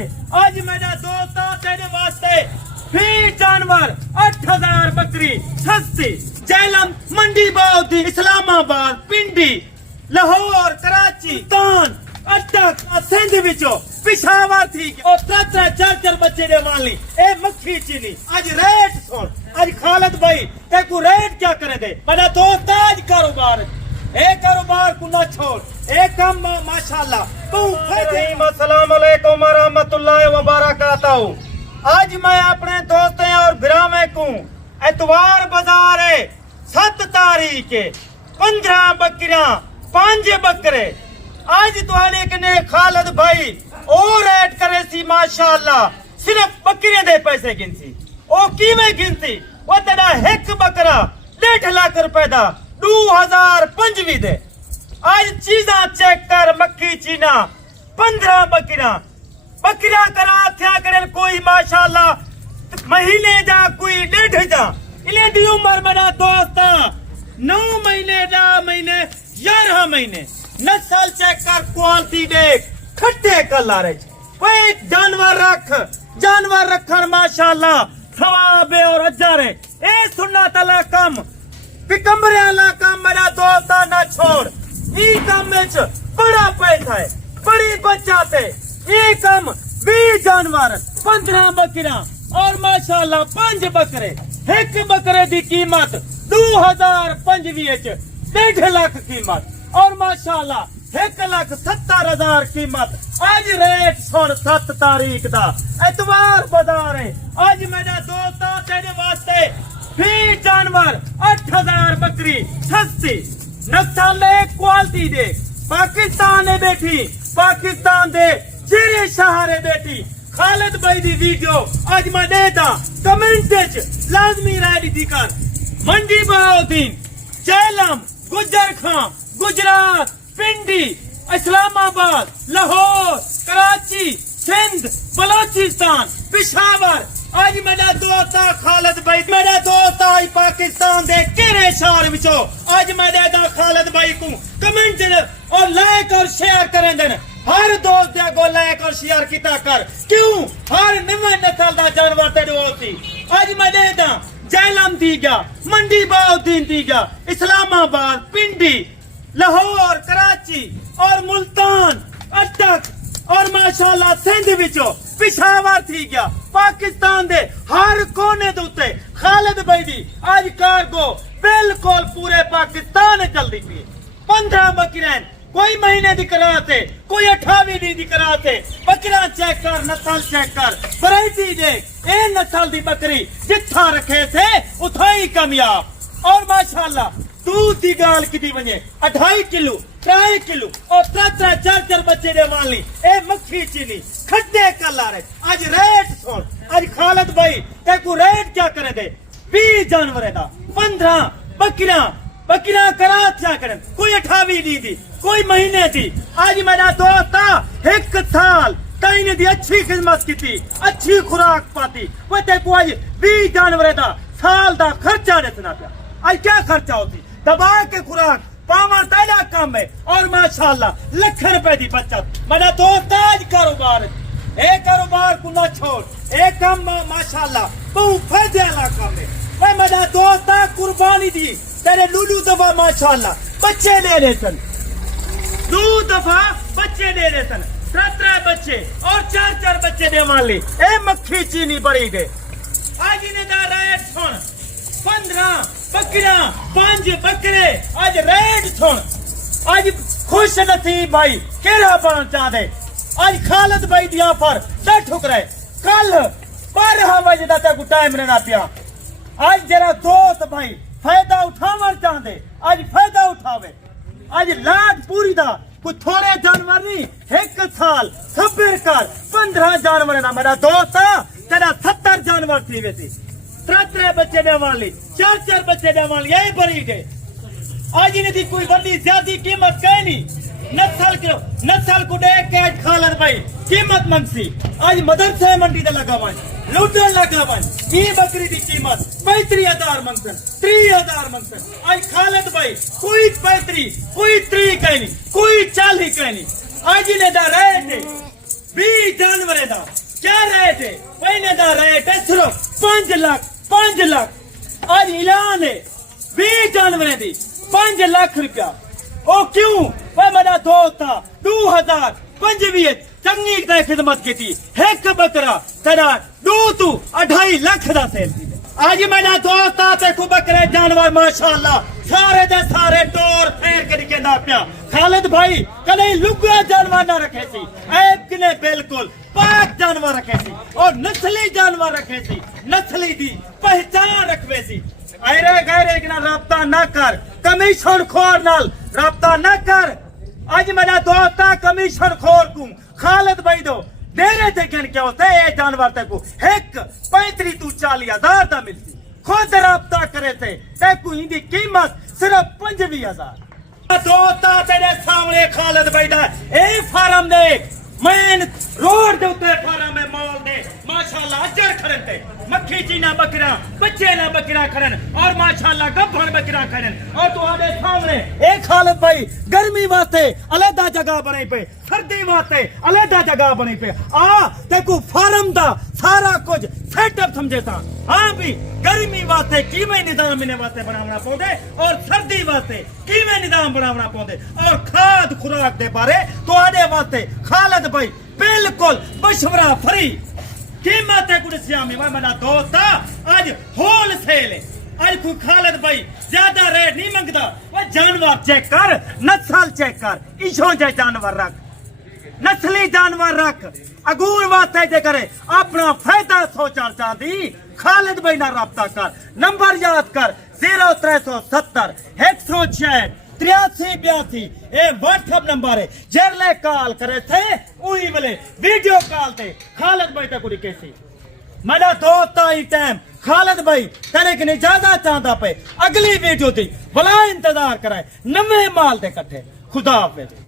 है। आज मेरा दोस्त तेरे वास्ते भी जानवर 8000 बकरी सस्ती जैलम मंडी बाउदी इस्लामाबाद पिंडी लाहौर कराची तान अटक सिंध विचो पिशावर थी और चार बच्चे दे वाली ए मक्खी चीनी आज रेट सुन आज खालिद भाई ते को रेट क्या करे दे मेरा दोस्त आज कारोबार ए कारोबार को ना छोड़ ए काम माशाल्लाह तू अस्सलाम वालेकुम व रहमतुल्लाहि व बरकातहू। आज मैं अपने दोस्तों और भरावे को एतवार बाजार है 7 तारीख 15 बकरियां 5 बकरे आज तुहाने कने खालिद भाई और रेट करे सी माशाल्लाह सिर्फ बकरियां दे पैसे गिनसी ओ कीमे गिनसी वो तेरा एक बकरा 1.5 लाख रुपए दा 2025 दे। आज चीजा चेक कर मक्खी चीना 15 बकरियां करा क्या करे कोई माशाल्लाह महीने जा कोई 1.5 जा इले दी उम्र बना दोस्त 9 महीने 10 महीने 11 महीने नस्ल चेक कर क्वालिटी देख खट्टे कलर है कोई जानवर रखन माशाल्लाह सवाब और अजर है ए सुन्ना तला कम पिकम्बरे वाला काम मेरा दोस्त ना छोड़ ई काम में बड़ा पैसा है बड़ी बचत है ये काम 20 जानवर 15 बकरियां और माशाल्लाह 5 बकरे एक बकरे की कीमत 2025 1.5 लाख कीमत और माशाल्लाह 1,70,000 कीमत। आज रेट सुन 7 तारीख दा एतवार बाजार है। आज मेरा दोस्त तेरे वास्ते भी जानवर 8000 बकरी सस्ती नस्ल क्वालिटी दे पाकिस्तान है बेटी पाकिस्तान दे जेरे शहर है बेटी खालिद भाई दी वीडियो आज मैं देता कमेंट लाजमी राय दी कर मंडी बहाउद्दीन जैलम गुजर खां गुजरात पिंडी इस्लामाबाद लाहौर कराची सिंध बलोचिस्तान पिशावर आज मेरा दोस्त खालिद भाई मेरा दोस्त आज पाकिस्तान दे केरे शहर विचो आज मैं देता खालिद भाई को कमेंट और लाइक और शेयर करें देन हर दोस्त को लाइक और शेयर किता कर क्यों हर नवे नस्ल दा जानवर तेरे होती आज मैं देता जैलम दी गया मंडी बहाउद्दीन दी गया इस्लामाबाद पिंडी लाहौर कराची और मुल्तान अटक और माशाल्लाह सिंध विचो पिशावर थी गया पाकिस्तान दे हर कोने दे उत्ते खालिद भाई दी आज कार्गो बिल्कुल पूरे पाकिस्तान चलती पी 15 बकरियां कोई महीने दी कराते कोई 28 दिन दी कराते बकरा चेक कर नस्ल चेक कर वैरायटी दे ए नस्ल दी बकरी जिथा रखे थे उथा ही कामयाब और माशाल्लाह दूध की गाल की वने 2.5 किलो 3 किलो और 4 बच्चे दे वाली ए मक्खी चीनी खट्टे कलर है। आज रेट सुन आज खालिद भाई ते को रेट क्या करे दे 20 जानवर दा 15 बकरियां करा क्या करे कोई 28 दी कोई महीने दी आज मेरा दोस्त 1 साल कहीं दी अच्छी खिदमत की अच्छी खुराक पाती वो ते को आज 20 जानवर दा साल दा खर्चा देना पिया आज क्या खर्चा होती दबा के खुराक पावर तेरा काम है और माशाल्लाह लाख रुपए की बचत मेरा दोस्त आज कारोबार ए कारोबार को ना छोड़ ए काम माशाल्लाह तू फायदे वाला काम है मैं मेरा दोस्त कुर्बानी दी तेरे लूलू दफा माशाल्लाह बच्चे ले रहे सन 2 दफा बच्चे ले रहे सन 17 बच्चे और 4 बच्चे दे वाली ए मक्खी चीनी बड़ी दे आज इन्हें दा रेट सुन 15 बकरियां 5 बकरे आज रेट सुन आज खुश नसीब भाई केड़ा बन चाहते आज खालिद भाई दी ऑफर दा ठुकरे कल 12 बजे दा को टाइम रहना पिया आज जरा दोस्त भाई फायदा उठावन चाहते आज फायदा उठावे आज लाट पूरी दा कोई थोड़े जानवर नहीं 1 साल सब्र कर 15 जानवर ना मेरा दोस्त तेरा 70 जानवर थी वैसी 3 बच्चे दे वाली 4 बच्चे दे वाली यही बड़ी है आज इन्हें दी कोई बड़ी ज्यादा कीमत कहीं नहीं नस्ल को देख के खालिद भाई कीमत मंगसी आज मदरसे मंडी दे लगा वन लुटन लगा वन ये बकरी दी कीमत 35,000 मंगसन 30,000 मंगसन आज खालिद भाई कोई 35 कोई 30 कहीं नहीं कोई 40 कहीं नहीं आज इन्हें दा रेट 20 जानवरें दा क्या रेट है महीने दा रेट है सिर्फ 5 लाख आज ऐलान है 20 जानवरें दी 5 लाख रुपया ओ क्यों वो मेरा दोस्त था 2025 चंगी तरह खिदमत की थी एक बकरा तेरा 2.5 लाख दा सेल थी आज मेरा दोस्त आते को बकरे जानवर माशाअल्लाह सारे दे सारे टोर फेर करके ना पिया खालिद भाई कदे लुगा जानवर ना रखे सी ऐब ने बिल्कुल पाक जानवर रखे सी और नस्ली जानवर रखे सी नस्ली दी पहचान रखवे सी अरे गैरे के ना राब्ता ना कर कमीशन खोर नाल राब्ता ना कर आज मेरा दोस्त कमीशन खोर को खालिद भाई दो देरे थे क्या होता है ये जानवर तक एक 35 to 40,000 दा मिलती खुद राब्ता करे थे तेकू इनकी कीमत सिर्फ 25,000 दोस्ता तेरे सामने खालिद भाई दा ए फार्म दे मेन रोड दे उत्ते फार्म में मॉल दे माशाल्लाह अजर खरन ते मक्खी चीना बकरा बच्चे ना बकरा खरन और माशाल्लाह गब्बन बकरा खरन और तुम्हारे सामने ए खालिद भाई गर्मी वास्ते अलग जगह बने पे सर्दी वास्ते अलग जगह बने पे आ तेकू फार्म दा सारा कुछ सेटअप समझे था हाँ भी गर्मी वास्ते कीमे निजाम इन्हें वास्ते बनावना पौंदे और सर्दी वास्ते कीमे निजाम बनावना पौंदे और खाद खुराक दे बारे तुम्हारे वास्ते खालिद भाई बिल्कुल मशवरा फ्री कीमत है कुछ में मेरा दोस्त आज होल सेल है आज को खालिद भाई ज्यादा रेट नहीं मंगता वो जानवर चेक कर नस्ल चेक कर इशों जे जानवर रख नस्ली जानवर रख अगूर वास्ते जे करे अपना फायदा सोचना चाहती खालिद भाई ना राब्ता कर नंबर याद कर 0370 166 8382 ए व्हाट्सएप नंबर है जेरले कॉल करे थे उही वाले वीडियो कॉल ते खालिद भाई तक कैसी मेरा दोस्त आई टाइम खालिद भाई तेरे की इजाजत चाहता पे अगली वीडियो थी भला इंतजार कराए नवे माल दे कट्ठे खुदा हाफिज।